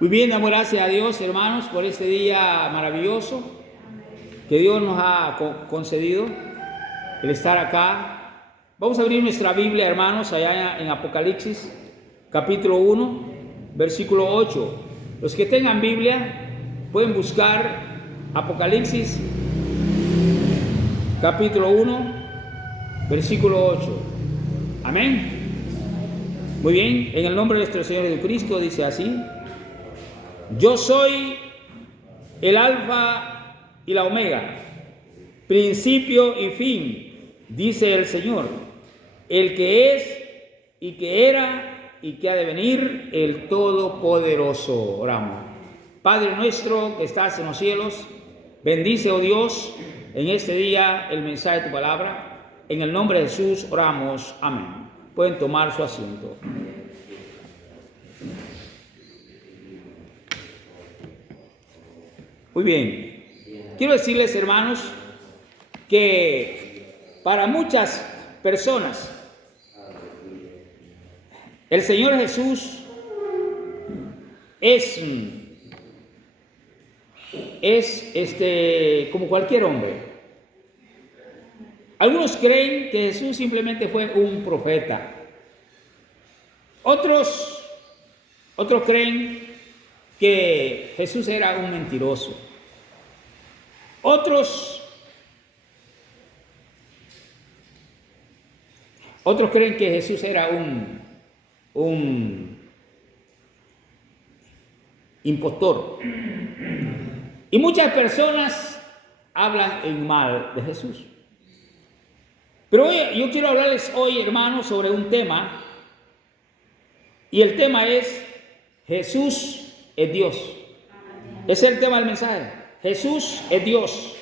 Muy bien, damos gracias a Dios, hermanos, por este día maravilloso que Dios nos ha concedido, el estar acá. Vamos a abrir nuestra Biblia, hermanos, allá en Apocalipsis, capítulo 1, versículo 8. Los que tengan Biblia pueden buscar Apocalipsis, capítulo 1, versículo 8. Amén. Muy bien, en el nombre de nuestro Señor Jesucristo dice así: yo soy el alfa y la omega, principio y fin, dice el Señor, el que es y que era y que ha de venir, el Todopoderoso. Oramos. Padre nuestro que estás en los cielos, bendice, oh Dios, en este día el mensaje de tu palabra. En el nombre de Jesús oramos. Amén. Pueden tomar su asiento. Muy bien. Quiero decirles, hermanos, que para muchas personas el Señor Jesús es como cualquier hombre. Algunos creen que Jesús simplemente fue un profeta. Otros creen que Jesús era un mentiroso. Otros creen que Jesús era un impostor. Y muchas personas hablan en mal de Jesús. Pero yo quiero hablarles hoy, hermanos, sobre un tema. Y el tema es: Jesús es Dios. Ese es el tema del mensaje. Jesús es Dios.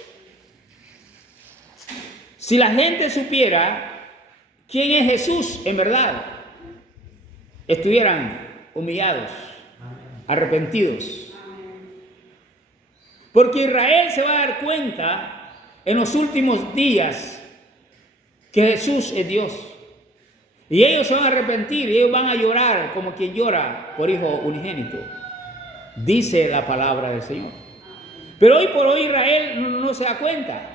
Si la gente supiera quién es Jesús en verdad, estuvieran humillados, arrepentidos. Porque Israel se va a dar cuenta en los últimos días que Jesús es Dios. Y ellos se van a arrepentir, y ellos van a llorar como quien llora por hijo unigénito, dice la palabra del Señor. Pero hoy por hoy Israel no se da cuenta.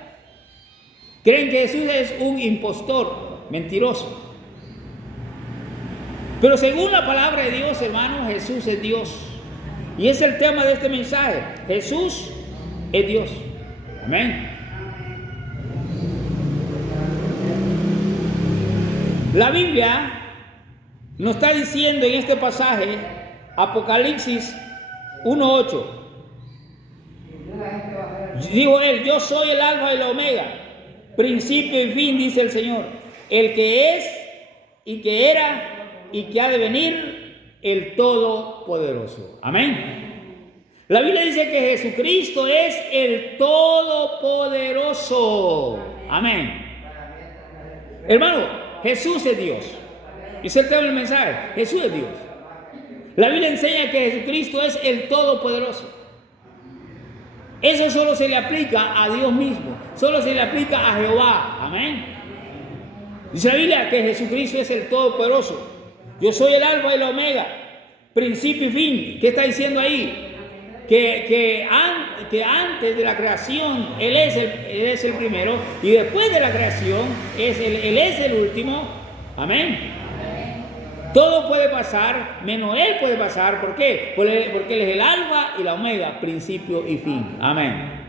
Creen que Jesús es un impostor, mentiroso. Pero según la palabra de Dios, hermanos, Jesús es Dios. Y es el tema de este mensaje: Jesús es Dios. Amén. La Biblia nos está diciendo en este pasaje, Apocalipsis 1:8. Dijo él: yo soy el alfa y la omega, principio y fin, dice el Señor, el que es y que era y que ha de venir, el Todopoderoso. Amén. La Biblia dice que Jesucristo es el Todopoderoso. Amén. Hermano, Jesús es Dios. Ese es el tema del mensaje. Jesús es Dios. La Biblia enseña que Jesucristo es el Todopoderoso. Eso solo se le aplica a Dios mismo. Solo se le aplica a Jehová. Amén. Dice la Biblia que Jesucristo es el Todopoderoso. Yo soy el alfa y la omega, principio y fin. ¿Qué está diciendo ahí? Que antes de la creación Él es el primero, y después de la creación Él es el último. Amén. Todo puede pasar, menos Él puede pasar. ¿Por qué? Porque Él es el alfa y la omega, principio y fin. Amén.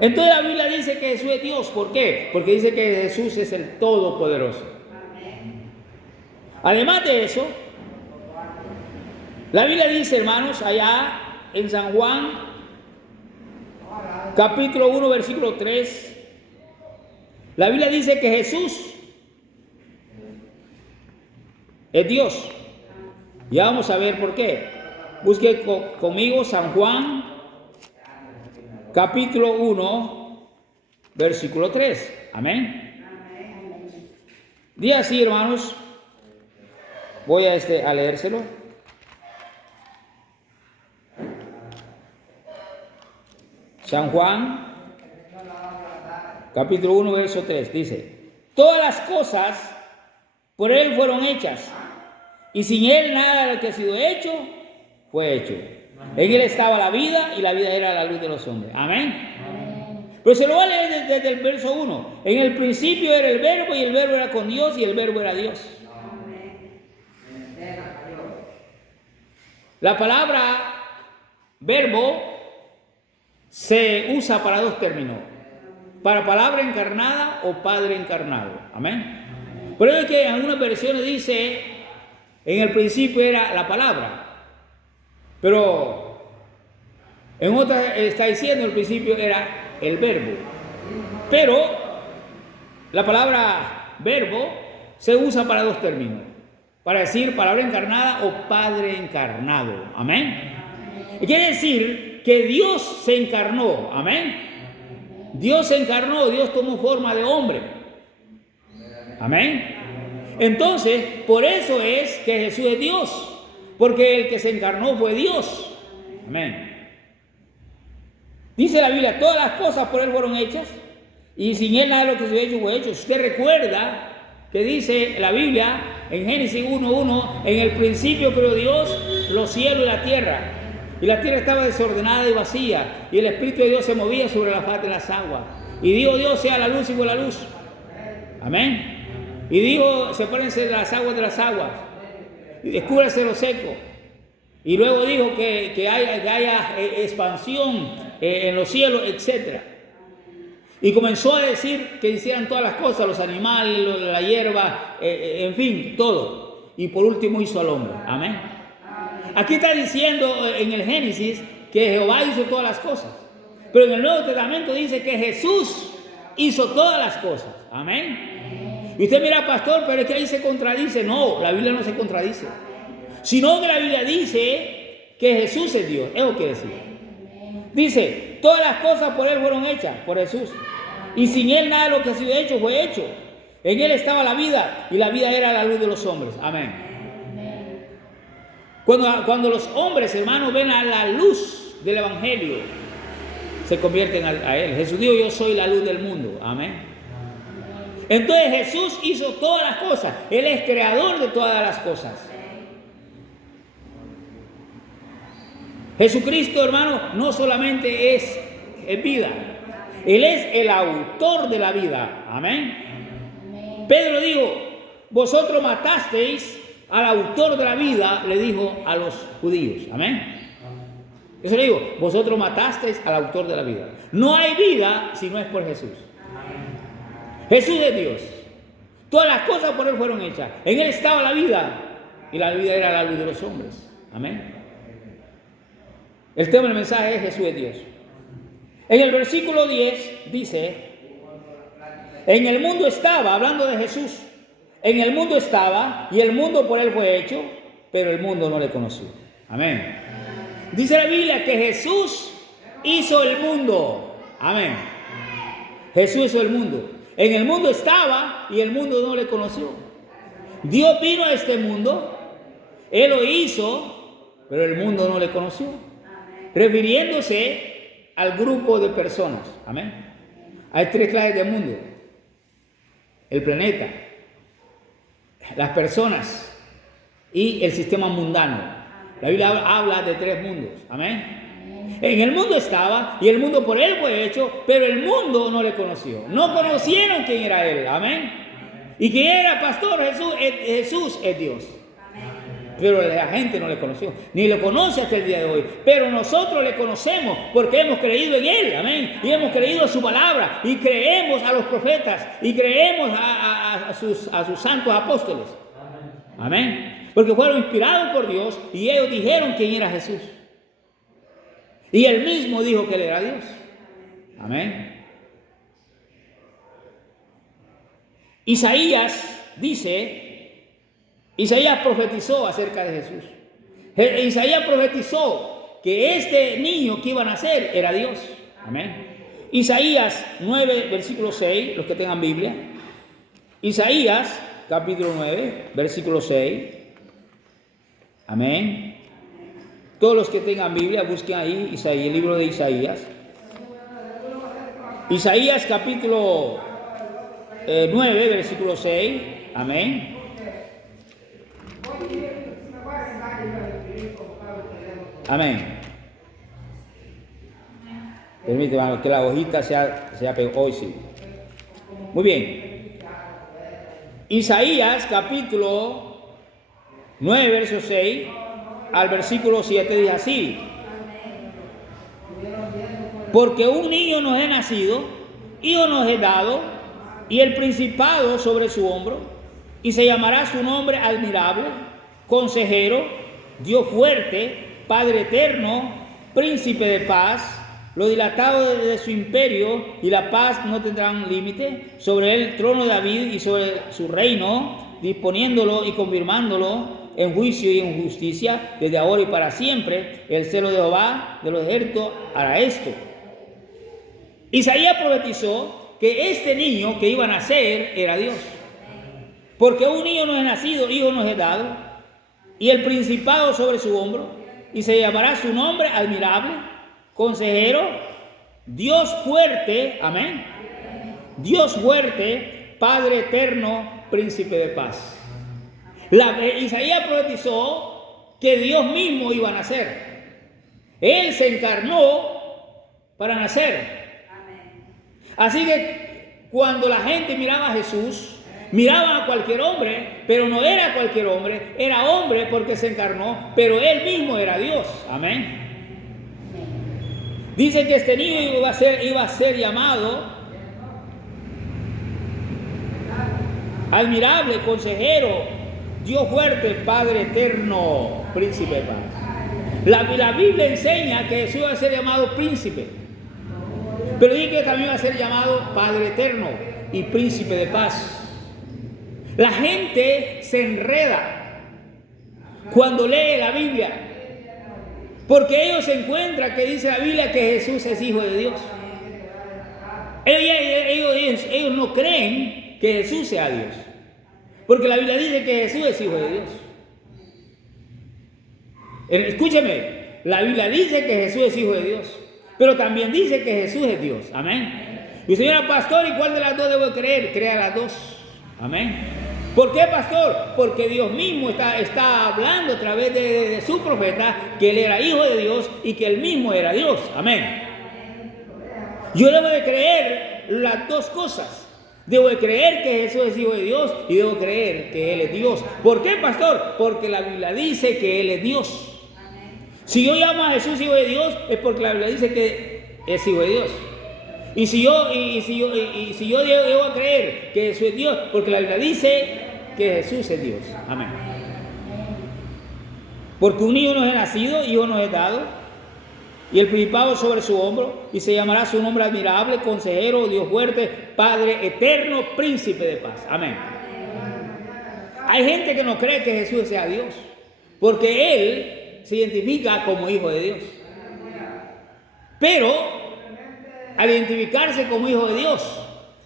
Entonces la Biblia dice que Jesús es Dios. ¿Por qué? Porque dice que Jesús es el Todopoderoso. Además de eso, la Biblia dice, hermanos, allá en San Juan, capítulo 1, versículo 3, la Biblia dice que Jesús es Dios. Ya vamos a ver por qué. Busque conmigo San Juan, capítulo 1, versículo 3. Amén. Dice así, hermanos. Voy a leérselo. San Juan, capítulo 1, verso 3, dice: todas las cosas por Él fueron hechas, Y sin él nada de lo que ha sido hecho fue hecho. En él estaba la vida y la vida era la luz de los hombres. Amén. Pero se lo voy a leer desde el verso 1. En el principio era el verbo y el verbo era con Dios y el verbo era Dios. La palabra verbo se usa para dos términos. Para palabra encarnada o padre encarnado. Amén. Por eso es que en algunas versiones dice, en el principio era la palabra. Pero en otras está diciendo, en el principio era el verbo. Pero la palabra verbo se usa para dos términos. Para decir palabra encarnada o padre encarnado. Amén. Y quiere decir que Dios se encarnó. Amén. Dios se encarnó, Dios tomó forma de hombre. Amén. Entonces, por eso es que Jesús es Dios. Porque el que se encarnó fue Dios. Amén. Dice la Biblia, todas las cosas por él fueron hechas. Y sin él nada de lo que se ha hecho fue hecho. Si usted recuerda que dice la Biblia en Génesis 1:1, en el principio creó Dios los cielos y la tierra. Y la tierra estaba desordenada y vacía, y el Espíritu de Dios se movía sobre la faz de las aguas. Y dijo Dios, sea la luz y fue la luz. Amén. Y dijo, sepárense las aguas de las aguas, y descúbrase lo seco. Y luego dijo que haya expansión en los cielos, etc. Y comenzó a decir que hicieran todas las cosas, los animales, la hierba, en fin, todo. Y por último hizo al hombre. Amén. Aquí está diciendo en el Génesis que Jehová hizo todas las cosas. Pero en el Nuevo Testamento dice que Jesús hizo todas las cosas. Amén. Y usted mira, pastor, pero es que ahí se contradice. No, la Biblia no se contradice. Sino que la Biblia dice que Jesús es Dios. Eso quiere decir. Dice, todas las cosas por él fueron hechas, por Jesús. Y sin él nada de lo que ha sido hecho fue hecho. En él estaba la vida y la vida era la luz de los hombres. Amén. Cuando los hombres, hermanos, ven a la luz del Evangelio, se convierten a él. Jesús dijo, yo soy la luz del mundo. Amén. Entonces Jesús hizo todas las cosas. Él es creador de todas las cosas. Jesucristo, hermano, no solamente es vida. Él es el autor de la vida. Amén. Pedro dijo, vosotros matasteis al autor de la vida, le dijo a los judíos. Amén. Eso le digo, vosotros matasteis al autor de la vida. No hay vida si no es por Jesús. Jesús es Dios. Todas las cosas por él fueron hechas. En él estaba la vida y la vida era la luz de los hombres. Amén. El tema del mensaje es Jesús es Dios. En el versículo 10 dice, en el mundo estaba, hablando de Jesús, en el mundo estaba y el mundo por él fue hecho, pero el mundo no le conoció. Amén. Dice la Biblia que Jesús hizo el mundo. Amén. Jesús hizo el mundo. En el mundo estaba y el mundo no le conoció. Dios vino a este mundo, él lo hizo, pero el mundo no le conoció. Refiriéndose al grupo de personas. Amén. Hay tres clases de mundo: el planeta, las personas y el sistema mundano. La Biblia habla de tres mundos. Amén. En el mundo estaba y el mundo por él fue hecho, pero el mundo no le conoció. No conocieron quién era él. Amén. ¿Y quién era, pastor? Jesús es Dios. Pero la gente no le conoció, ni lo conoce hasta el día de hoy. Pero nosotros le conocemos porque hemos creído en él. Amén. Y hemos creído en su palabra. Y creemos a los profetas. Y creemos a sus santos apóstoles. Amén. Porque fueron inspirados por Dios y ellos dijeron quién era Jesús. Y él mismo dijo que él era Dios. Amén. Isaías profetizó acerca de Jesús. Isaías profetizó que este niño que iba a nacer era Dios. Amén. Isaías 9, versículo 6, los que tengan Biblia. Isaías, capítulo 9, versículo 6. Amén. Todos los que tengan Biblia, busquen ahí Isaías, el libro de Isaías. Isaías, capítulo 9, versículo 6. Amén. Amén. Permíteme que la hojita sea hoy sí. Muy bien. Isaías capítulo 9, verso 6 al versículo 7 dice así: porque un niño nos es nacido, hijo nos es dado, y el principado sobre su hombro, y se llamará su nombre admirable, consejero, Dios fuerte, Padre eterno, príncipe de paz. Lo dilatado de su imperio y la paz no tendrán límite sobre el trono de David y sobre su reino, disponiéndolo y confirmándolo en juicio y en justicia desde ahora y para siempre. El celo de Jehová de los ejércitos hará esto. Isaías profetizó que este niño que iba a nacer era Dios. Porque un niño nos es nacido, hijo nos es dado, y el principado sobre su hombro, y se llamará su nombre admirable, consejero, Dios fuerte, amén. Dios fuerte, Padre eterno, príncipe de paz. Isaías profetizó que Dios mismo iba a nacer. Él se encarnó para nacer. Así que cuando la gente miraba a Jesús, miraban a cualquier hombre, pero no era cualquier hombre, era hombre porque se encarnó, pero él mismo era Dios. Amén. Dice que este niño iba a ser llamado admirable, consejero, Dios fuerte, Padre eterno, príncipe de paz. La Biblia enseña que Jesús iba a ser llamado príncipe, pero dice que también va a ser llamado Padre eterno y príncipe de paz. La gente se enreda cuando lee la Biblia, porque ellos se encuentran que dice la Biblia que Jesús es hijo de Dios. Ellos no creen que Jesús sea Dios, porque la Biblia dice que Jesús es hijo de Dios. Escúcheme, la Biblia dice que Jesús es hijo de Dios, pero también dice que Jesús es Dios. Amén. Y señora pastor, ¿y cuál de las dos debo creer? Crea las dos. Amén. ¿Por qué, pastor? Porque Dios mismo está hablando a través de su profeta que él era hijo de Dios y que él mismo era Dios. Amén. Yo debo de creer las dos cosas. Debo de creer que Jesús es hijo de Dios y debo creer que él es Dios. ¿Por qué, pastor? Porque la Biblia dice que él es Dios. Si yo llamo a Jesús hijo de Dios es porque la Biblia dice que es hijo de Dios. Y si yo debo creer que Jesús es Dios, porque la Biblia dice que Jesús es Dios. Amén. Porque un niño nos es nacido, hijo nos es dado, y el principado sobre su hombro, y se llamará su nombre admirable, consejero, Dios fuerte, Padre eterno, príncipe de paz. Amén. Hay gente que no cree que Jesús sea Dios, porque él se identifica como hijo de Dios. Pero al identificarse como hijo de Dios,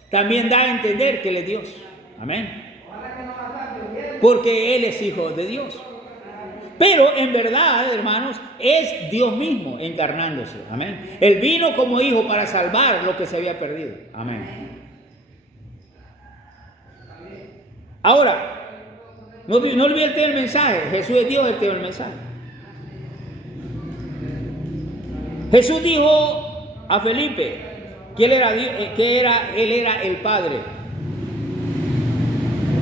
también da a entender que él es Dios. Amén. Porque él es hijo de Dios. Pero en verdad, hermanos, es Dios mismo encarnándose. Amén. Él vino como hijo para salvar lo que se había perdido. Amén. Ahora, no olvide el tema del mensaje. Jesús es Dios, el tema del mensaje. Jesús dijo a Felipe que él era el Padre.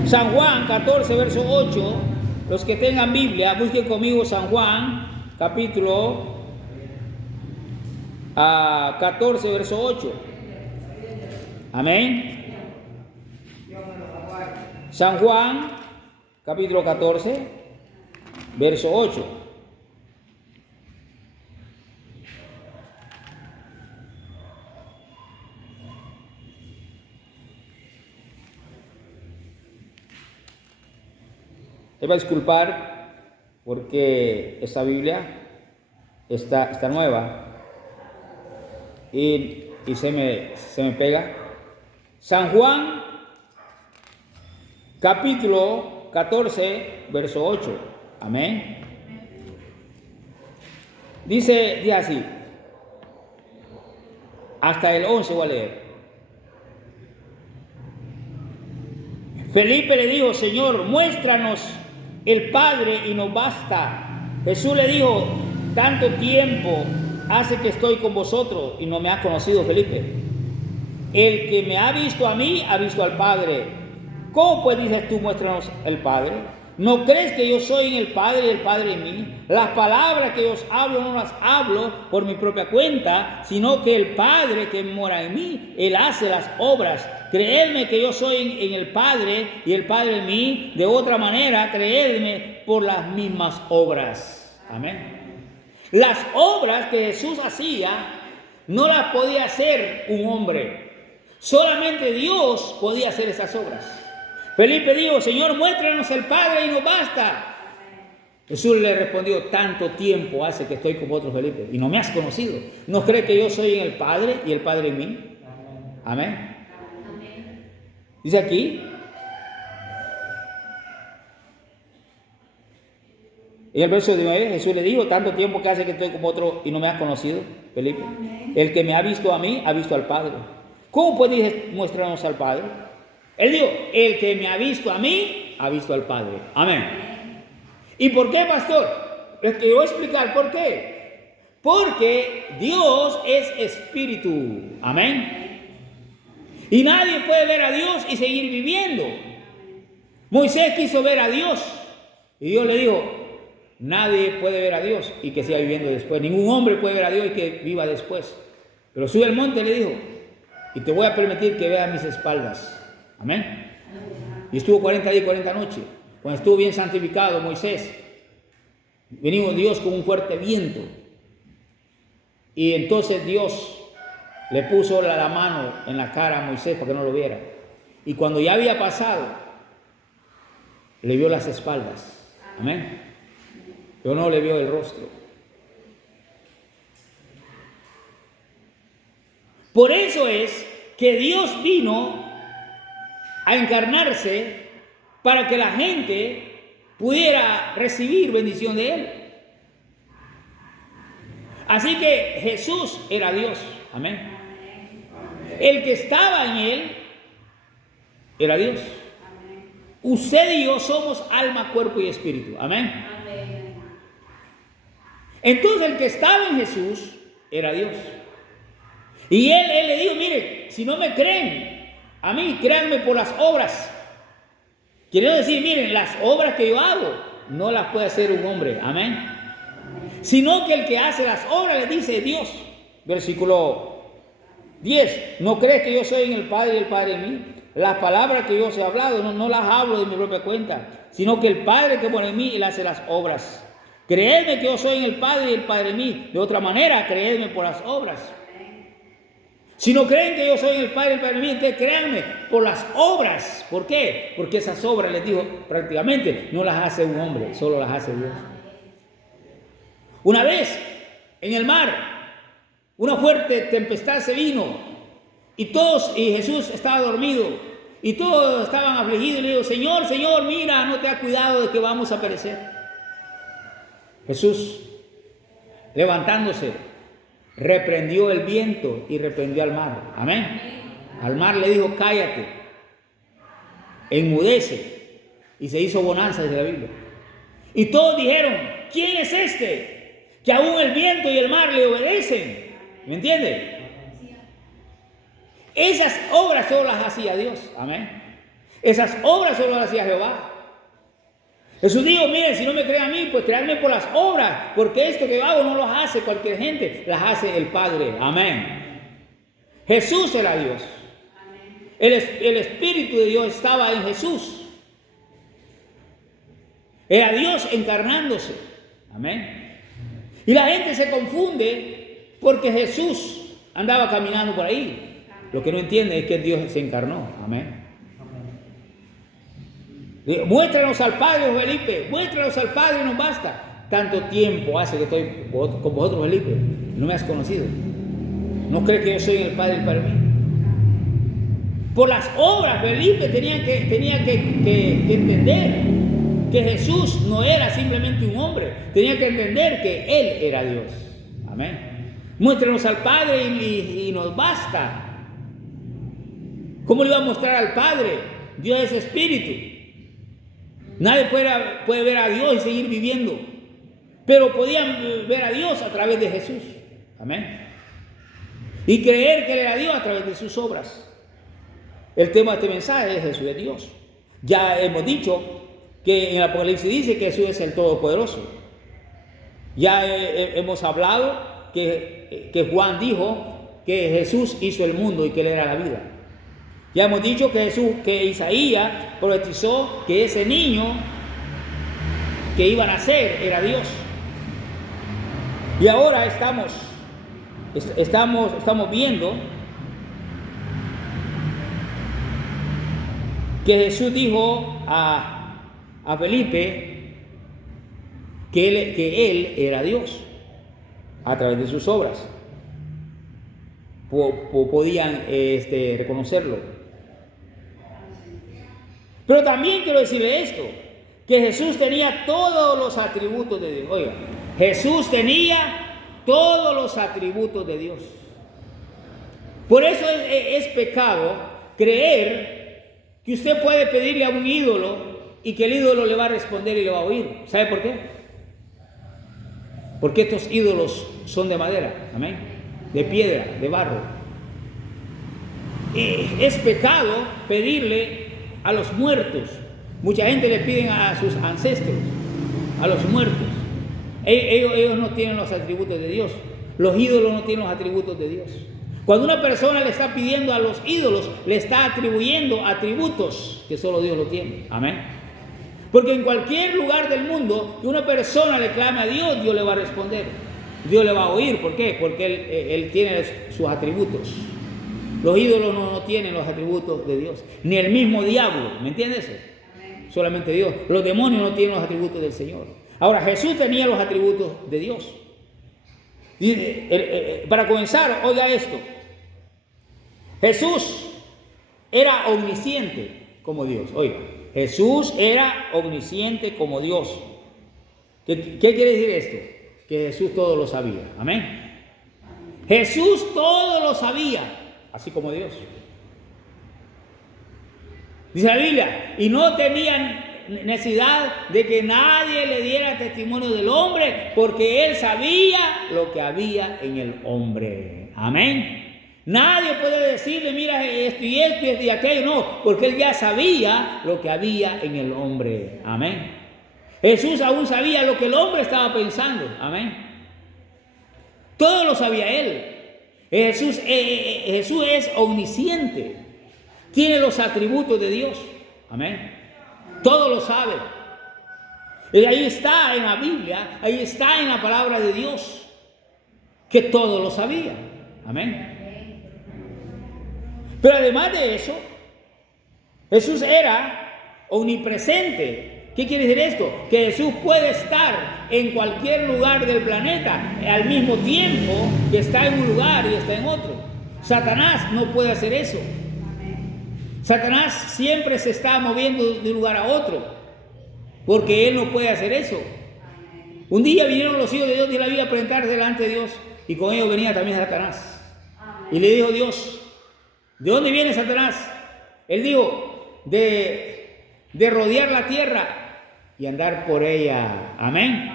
San Juan 14, verso 8, los que tengan Biblia, busquen conmigo San Juan, capítulo 14, verso 8. Amén. San Juan, capítulo 14, verso 8. Me va a disculpar porque esta Biblia está nueva y se me pega. San Juan, capítulo 14, verso 8. Amén. Dice así. Hasta el 11 voy a leer. Felipe le dijo: Señor, muéstranos el Padre y nos basta. Jesús le dijo: tanto tiempo hace que estoy con vosotros y no me has conocido, Felipe. El que me ha visto a mí, ha visto al Padre. ¿Cómo pues dices tú, muéstranos el Padre? ¿No crees que yo soy en el Padre y el Padre en mí? Las palabras que os hablo no las hablo por mi propia cuenta, sino que el Padre que mora en mí, Él hace las obras. Creedme que yo soy en el Padre y el Padre en mí. De otra manera, creedme por las mismas obras. Amén. Las obras que Jesús hacía no las podía hacer un hombre. Solamente Dios podía hacer esas obras. Felipe dijo, Señor, muéstranos el Padre y nos basta. Jesús le respondió, tanto tiempo hace que estoy con vosotros, Felipe, y no me has conocido. ¿No crees que yo soy en el Padre y el Padre en mí? Amén. Dice aquí, en el verso 9, Jesús le dijo, tanto tiempo que hace que estoy con vosotros y no me has conocido, Felipe. El que me ha visto a mí, ha visto al Padre. ¿Cómo puedes mostrarnos al Padre? Él dijo, el que me ha visto a mí, ha visto al Padre. Amén. ¿Y por qué, pastor? Les quiero explicar por qué. Porque Dios es espíritu. Amén. Y nadie puede ver a Dios y seguir viviendo. Moisés quiso ver a Dios. Y Dios le dijo, nadie puede ver a Dios y que siga viviendo después. Ningún hombre puede ver a Dios y que viva después. Pero sube al monte, le dijo, y te voy a permitir que veas mis espaldas. Amén. Y estuvo 40 días y 40 noches. Cuando estuvo bien santificado Moisés, venimos Dios con un fuerte viento. Y entonces Dios le puso la mano en la cara a Moisés para que no lo viera. Y cuando ya había pasado, le vio las espaldas. Amén. Pero no le vio el rostro. Por eso es que Dios vino a encarnarse para que la gente pudiera recibir bendición de Él. Así que Jesús era Dios. Amén. El que estaba en Él era Dios. Usted y yo somos alma, cuerpo y espíritu. Amén. Entonces el que estaba en Jesús era Dios. Y él le dijo, mire, si no me creen a mí, créanme por las obras. Quiero decir, miren, las obras que yo hago no las puede hacer un hombre. Amén. Sino que el que hace las obras le dice Dios. Versículo 10. ¿No crees que yo soy en el Padre y el Padre en mí? Las palabras que yo os he hablado no las hablo de mi propia cuenta, sino que el Padre que mora en mí, Él hace las obras. Creedme que yo soy en el Padre y el Padre en mí. De otra manera, creedme por las obras. Si no creen que yo soy en el Padre y el Padre en mí, entonces créanme por las obras. ¿Por qué? Porque esas obras, les digo, prácticamente no las hace un hombre, solo las hace Dios. Una vez, en el mar, una fuerte tempestad se vino y Jesús estaba dormido y todos estaban afligidos y le dijo, Señor, Señor, mira, no te has cuidado de que vamos a perecer. Jesús, levantándose, reprendió el viento y reprendió al mar. Amén. Al mar le dijo, cállate, enmudece, y se hizo bonanza desde la Biblia. Y todos dijeron, ¿quién es este? Que aún el viento y el mar le obedecen. ¿Me entiende? Esas obras solo las hacía Dios. Amén. Esas obras solo las hacía Jehová. Jesús dijo, miren, si no me creen a mí, pues créanme por las obras, porque esto que hago no lo hace cualquier gente, las hace el Padre. Amén. Jesús era Dios. El Espíritu de Dios estaba en Jesús. Era Dios encarnándose. Amén. Y la gente se confunde porque Jesús andaba caminando por ahí. Lo que no entiende es que Dios se encarnó. Amén. Muéstranos al Padre, Felipe. Muéstranos al Padre y nos basta. Tanto tiempo hace que estoy con vosotros, Felipe. No me has conocido. ¿No crees que yo soy el Padre y el Padre mío? Por las obras, Felipe tenía que entender que Jesús no era simplemente un hombre. Tenía que entender que Él era Dios. Amén. Muéstranos al Padre y nos basta. ¿Cómo le iba a mostrar al Padre? Dios es espíritu. Nadie puede ver a Dios y seguir viviendo. pero podían ver a Dios a través de Jesús. Amén. Y creer que Él era Dios a través de sus obras. El tema de este mensaje es Jesús es Dios. Ya hemos dicho que en el Apocalipsis dice que Jesús es el Todopoderoso. Ya hemos hablado que Juan dijo que Jesús hizo el mundo y que Él era la vida. Ya hemos dicho que Isaías profetizó que ese niño que iba a nacer era Dios. Y ahora estamos viendo que Jesús dijo a Felipe que él era Dios a través de sus obras. Podían reconocerlo. Pero también quiero decirle esto, que Jesús tenía todos los atributos de Dios. Oiga, Jesús tenía todos los atributos de Dios. Por eso es pecado creer que usted puede pedirle a un ídolo y que el ídolo le va a responder y le va a oír. ¿Sabe por qué? Porque estos ídolos son de madera, amén, de piedra, de barro. Es pecado pedirle a los muertos. Mucha gente le piden a sus ancestros, a los muertos. Ellos no tienen los atributos de Dios. Los ídolos no tienen los atributos de Dios. Cuando una persona le está pidiendo a los ídolos, le está atribuyendo atributos que solo Dios lo tiene. Amén. Porque en cualquier lugar del mundo que una persona le clame a Dios, Dios le va a responder. Dios le va a oír. ¿Por qué? Porque Él tiene sus atributos. Los ídolos no tienen los atributos de Dios. Ni el mismo diablo. ¿Me entiendes? Amén. Solamente Dios. Los demonios no tienen los atributos del Señor. Ahora, Jesús tenía los atributos de Dios. Para comenzar, oiga esto. Jesús era omnisciente como Dios. Oiga, Jesús era omnisciente como Dios. ¿Qué quiere decir esto? Que Jesús todo lo sabía. Amén. Jesús todo lo sabía, así como Dios. Dice la Biblia, y no tenían necesidad de que nadie le diera testimonio del hombre, porque Él sabía lo que había en el hombre. Amén. Nadie puede decirle, mira, esto y aquello, no, porque Él ya sabía lo que había en el hombre. Amén. Jesús aún sabía lo que el hombre estaba pensando. Amén. Todo lo sabía Él. Jesús es omnisciente. Tiene los atributos de Dios. Amén. Todo lo sabe. Y ahí está en la Biblia, ahí está en la palabra de Dios, que todo lo sabía. Amén. Pero además de eso, Jesús era omnipresente. ¿Qué quiere decir esto? Que Jesús puede estar en cualquier lugar del planeta al mismo tiempo que está en un lugar y está en otro. Satanás no puede hacer eso. Satanás siempre se está moviendo de un lugar a otro, porque él no puede hacer eso. Un día vinieron los hijos de Dios de la vida a presentarse delante de Dios, y con ellos venía también Satanás. Y le dijo Dios, ¿de dónde viene Satanás? Él dijo, de rodear la tierra y andar por ella. Amén.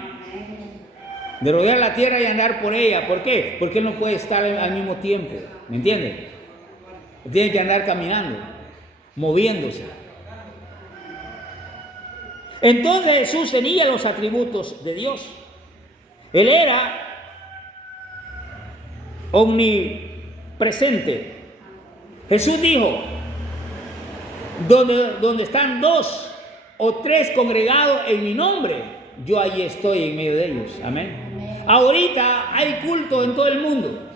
De rodear la tierra y andar por ella. ¿Por qué? Porque él no puede estar al mismo tiempo. ¿Me entienden? Tiene que andar caminando, moviéndose. Entonces Jesús tenía los atributos de Dios. Él era omnipresente. Jesús dijo, donde están 2 o 3 congregados en mi nombre, yo allí estoy en medio de ellos. Amén. Ahorita hay culto en todo el mundo.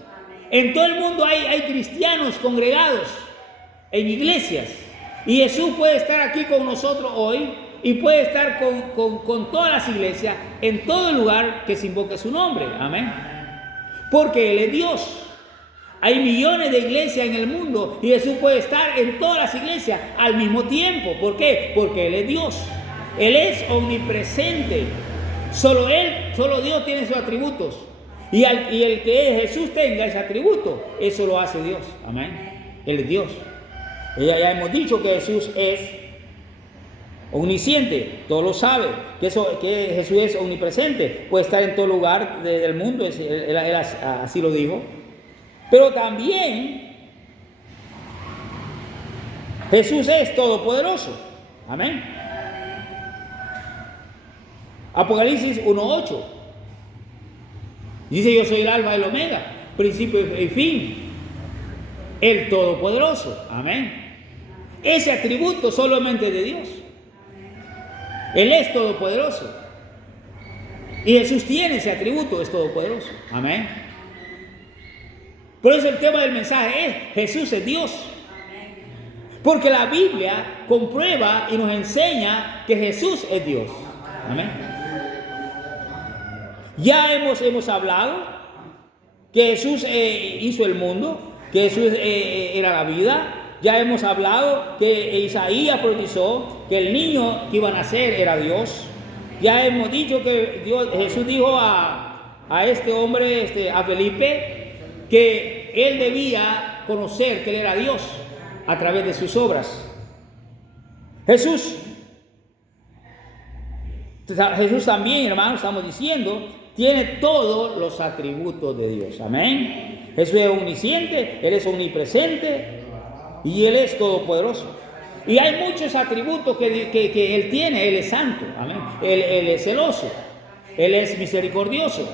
En todo el mundo hay cristianos congregados en iglesias. Y Jesús puede estar aquí con nosotros hoy y puede estar con todas las iglesias en todo lugar que se invoque su nombre. Amén. Porque Él es Dios. Hay millones de iglesias en el mundo y Jesús puede estar en todas las iglesias al mismo tiempo. ¿Por qué? Porque Él es Dios. Él es omnipresente. Solo Dios tiene sus atributos. Y el que Jesús tenga ese atributo, eso lo hace Dios. Amén. Él es Dios. Ya hemos dicho que Jesús es Omnisciente, todo lo sabe, que Jesús es omnipresente, puede estar en todo lugar del mundo, él así lo dijo. Pero también Jesús es todopoderoso. Amén. Apocalipsis 1:8 dice: yo soy el alfa y el omega, principio y fin, el todopoderoso. Amén. Ese atributo solamente de Dios. Él es todopoderoso. Y Jesús tiene ese atributo, es todopoderoso. Amén. Por eso el tema del mensaje es: Jesús es Dios. Porque la Biblia comprueba y nos enseña que Jesús es Dios. Amén. Ya hemos hablado que Jesús hizo el mundo, que Jesús era la vida. Ya hemos hablado que Isaías profetizó que el niño que iba a nacer era Dios. Ya hemos dicho que Jesús dijo a este hombre, a Felipe, que él debía conocer que él era Dios a través de sus obras. Jesús también, hermanos, estamos diciendo, tiene todos los atributos de Dios. Amén. Jesús es omnisciente, Él es omnipresente y Él es todopoderoso. Y hay muchos atributos que Él tiene. Él es santo. Amén. Él es celoso. Él es misericordioso.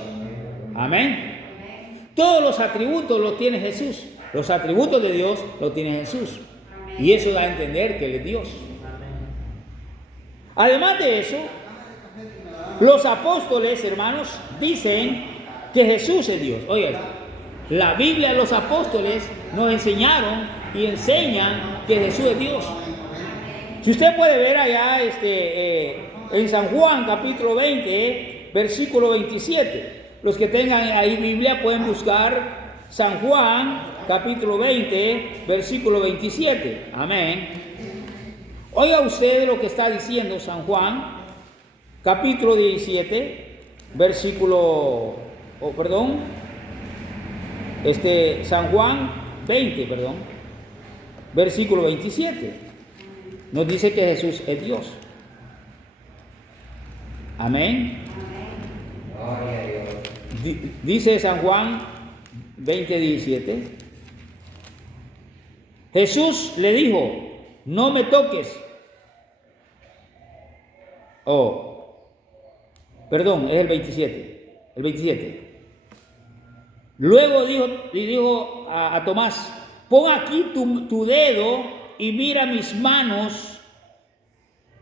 Amén. Todos los atributos los tiene Jesús. Los atributos de Dios los tiene Jesús. Y eso da a entender que Él es Dios. Además de eso, los apóstoles, hermanos, dicen que Jesús es Dios. Oigan, la Biblia, los apóstoles nos enseñaron y enseñan que Jesús es Dios. Si usted puede ver allá en San Juan capítulo 20, versículo 27. Los que tengan ahí Biblia pueden buscar San Juan capítulo 20, versículo 27. Amén. Oiga usted lo que está diciendo San Juan capítulo 17, versículo, San Juan 20, versículo 27. Nos dice que Jesús es Dios. Amén. Dice San Juan 20, 17. Jesús le dijo: no me toques. Es el 27. El 27. Luego dijo a Tomás: pon aquí tu dedo y mira mis manos,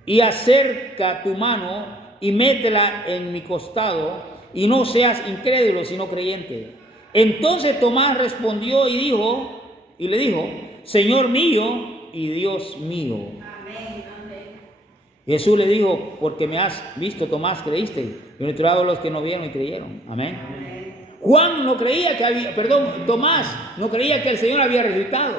y acerca tu mano y métela en mi costado, y no seas incrédulo sino creyente. Entonces Tomás respondió y le dijo: Señor mío y Dios mío. Amén. Jesús le dijo: porque me has visto, Tomás, creíste. Bienaventurados los que no vieron y creyeron. Amén. Tomás no creía que el Señor había resucitado.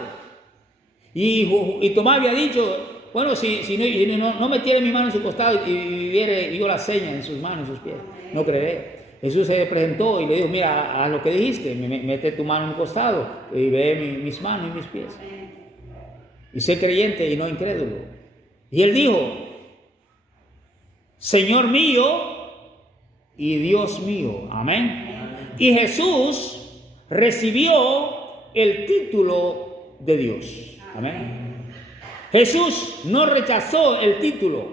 Y Tomás había dicho: bueno, si no metiera mi mano en su costado y viera yo la seña en sus manos, en sus pies, no creeré. Jesús se presentó y le dijo: mira, haz lo que dijiste, mete tu mano en mi costado y ve mis manos y mis pies. Y sé creyente y no incrédulo. Y él dijo: Señor mío y Dios mío. Amén. Y Jesús recibió el título de Dios. Amén. Jesús no rechazó el título.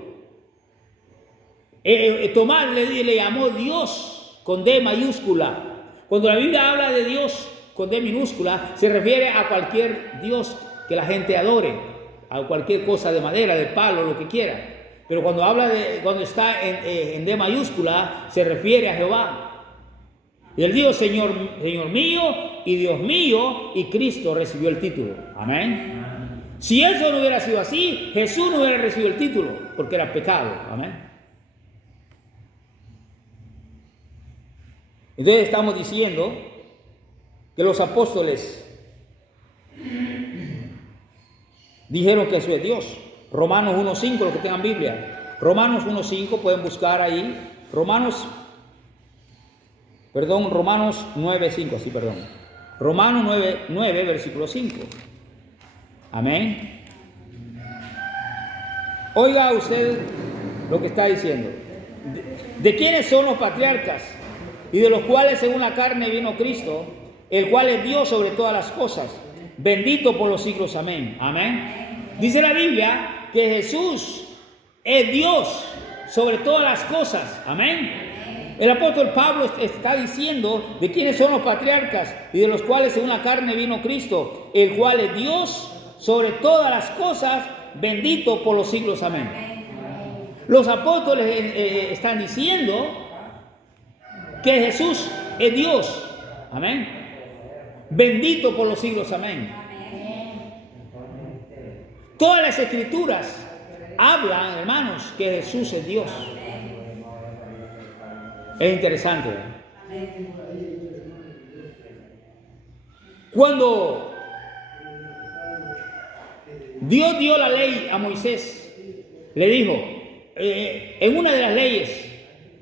Tomás le llamó Dios con D mayúscula. Cuando la Biblia habla de Dios con D minúscula, se refiere a cualquier Dios que la gente adore, a cualquier cosa de madera, de palo, lo que quiera. Pero cuando está en D mayúscula, se refiere a Jehová. Y él dijo: Señor mío y Dios mío, y Cristo recibió el título. Amén. Si eso no hubiera sido así, Jesús no hubiera recibido el título, porque era pecado. Amén. Entonces estamos diciendo que los apóstoles dijeron que Jesús es Dios. Romanos 1.5, los que tengan Biblia. Romanos 1.5, pueden buscar ahí. Romanos 9.5, sí, perdón. Romanos 9, versículo 5. Amén. Oiga usted lo que está diciendo. ¿De quiénes son los patriarcas? Y de los cuales según la carne vino Cristo, el cual es Dios sobre todas las cosas, bendito por los siglos. Amén. Amén. Dice la Biblia que Jesús es Dios sobre todas las cosas. Amén. El apóstol Pablo está diciendo de quiénes son los patriarcas y de los cuales según la carne vino Cristo, el cual es Dios sobre todas las cosas, bendito por los siglos. Amén. Los apóstoles están diciendo que Jesús es Dios. Amén. Bendito por los siglos. Amén. Todas las escrituras hablan, hermanos, que Jesús es Dios. Es interesante. Cuando Dios dio la ley a Moisés, le dijo, en una de las leyes,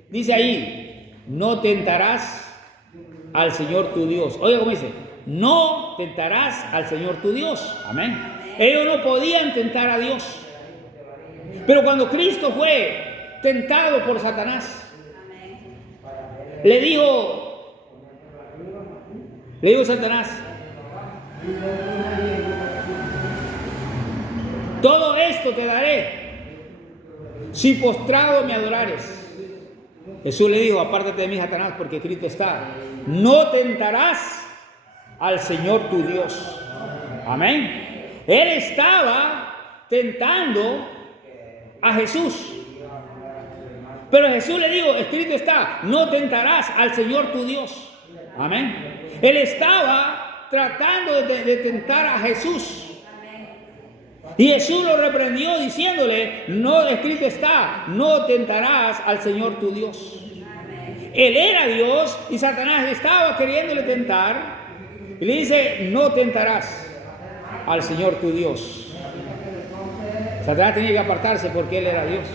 dice ahí, no tentarás al Señor tu Dios. Oiga cómo dice, no tentarás al Señor tu Dios. Amén. Ellos no podían tentar a Dios. Pero cuando Cristo fue tentado por Satanás, le dijo Satanás, todo esto te daré si postrado me adorares. Jesús le dijo, apártate de mí, Satanás, porque escrito está, no tentarás al Señor tu Dios. Amén. Él estaba tentando a Jesús. Pero Jesús le dijo, escrito está, no tentarás al Señor tu Dios. Amén. Él estaba tratando de tentar a Jesús. Y Jesús lo reprendió diciéndole, no, escrito está, no tentarás al Señor tu Dios. Él era Dios y Satanás estaba queriéndole tentar. Y le dice, no tentarás al Señor tu Dios. Satanás tenía que apartarse porque él era Dios.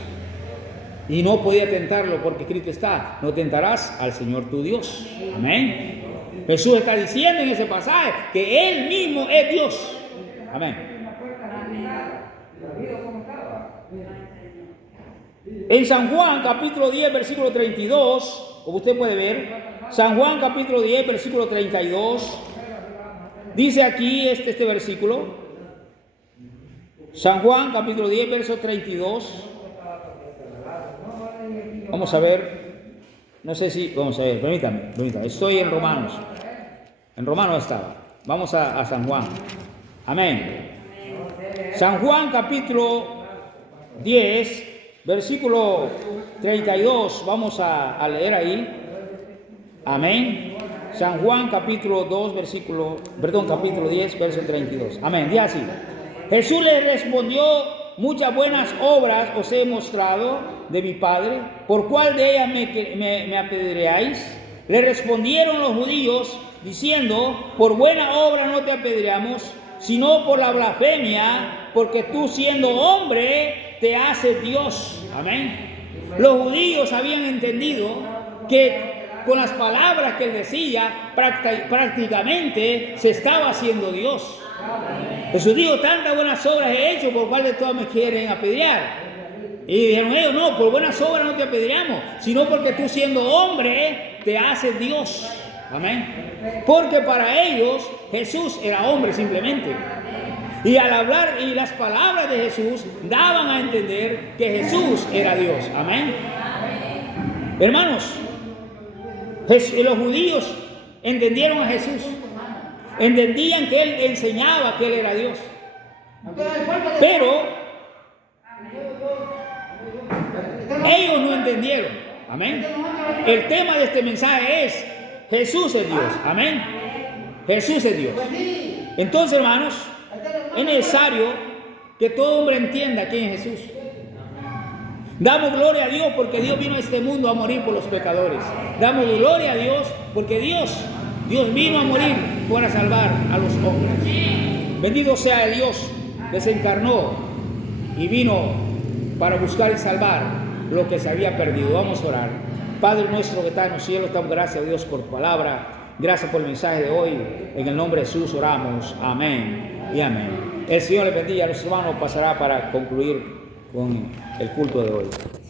Y no podía tentarlo porque escrito está, no tentarás al Señor tu Dios. Amén. Jesús está diciendo en ese pasaje que Él mismo es Dios. Amén. En San Juan capítulo 10 versículo 32, como usted puede ver, San Juan capítulo 10 versículo 32, dice aquí este versículo, San Juan capítulo 10 verso 32, vamos a ver, no sé si, vamos a ver, permítame, estoy en Romanos estaba, vamos a San Juan, amén. San Juan capítulo 10 versículo 32, vamos a leer ahí, amén. San Juan capítulo 10 verso 32, amén, dice así. Jesús le respondió, muchas buenas obras os he mostrado de mi Padre, ¿por cuál de ellas me apedreáis? Le respondieron los judíos diciendo, por buena obra no te apedreamos, sino por la blasfemia, porque tú siendo hombre te haces Dios. Amén. Los judíos habían entendido que con las palabras que él decía, prácticamente se estaba haciendo Dios. Jesús dijo, tantas buenas obras he hecho, por cuál de todas me quieren apedrear. Y dijeron ellos, no, por buenas obras no te apedreamos, sino porque tú siendo hombre te haces Dios. Amén. Porque para ellos Jesús era hombre simplemente. Y al hablar, y las palabras de Jesús daban a entender que Jesús era Dios. Amén. Hermanos, los judíos entendieron a Jesús. Entendían que él enseñaba que él era Dios. Pero ellos no entendieron. Amén. El tema de este mensaje es Jesús es Dios. Amén. Jesús es Dios. Entonces, hermanos, es necesario que todo hombre entienda quién es Jesús. Damos gloria a Dios porque Dios vino a este mundo a morir por los pecadores. Damos gloria a Dios porque Dios vino a morir para salvar a los hombres. Bendito sea el Dios que se encarnó y vino para buscar y salvar lo que se había perdido. Vamos a orar. Padre nuestro que está en los cielos, damos gracias a Dios por tu palabra. Gracias por el mensaje de hoy. En el nombre de Jesús oramos. Amén y amén. El Señor les bendiga. Nuestro hermano pasará para concluir con el culto de hoy.